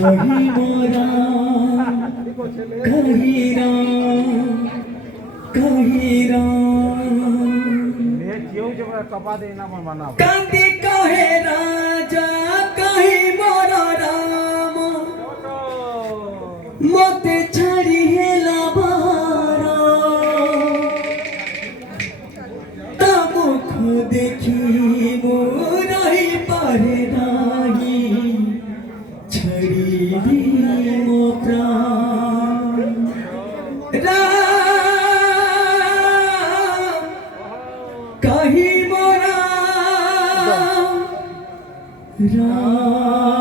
कहीं मोरा कहीं राम कांति कहे राजा कहीं मोरा राम मत छाड़ी हेला बारा तब खुद देखी मोरही पारे नाही छड़ी मोत्रा कहीं मोरा राम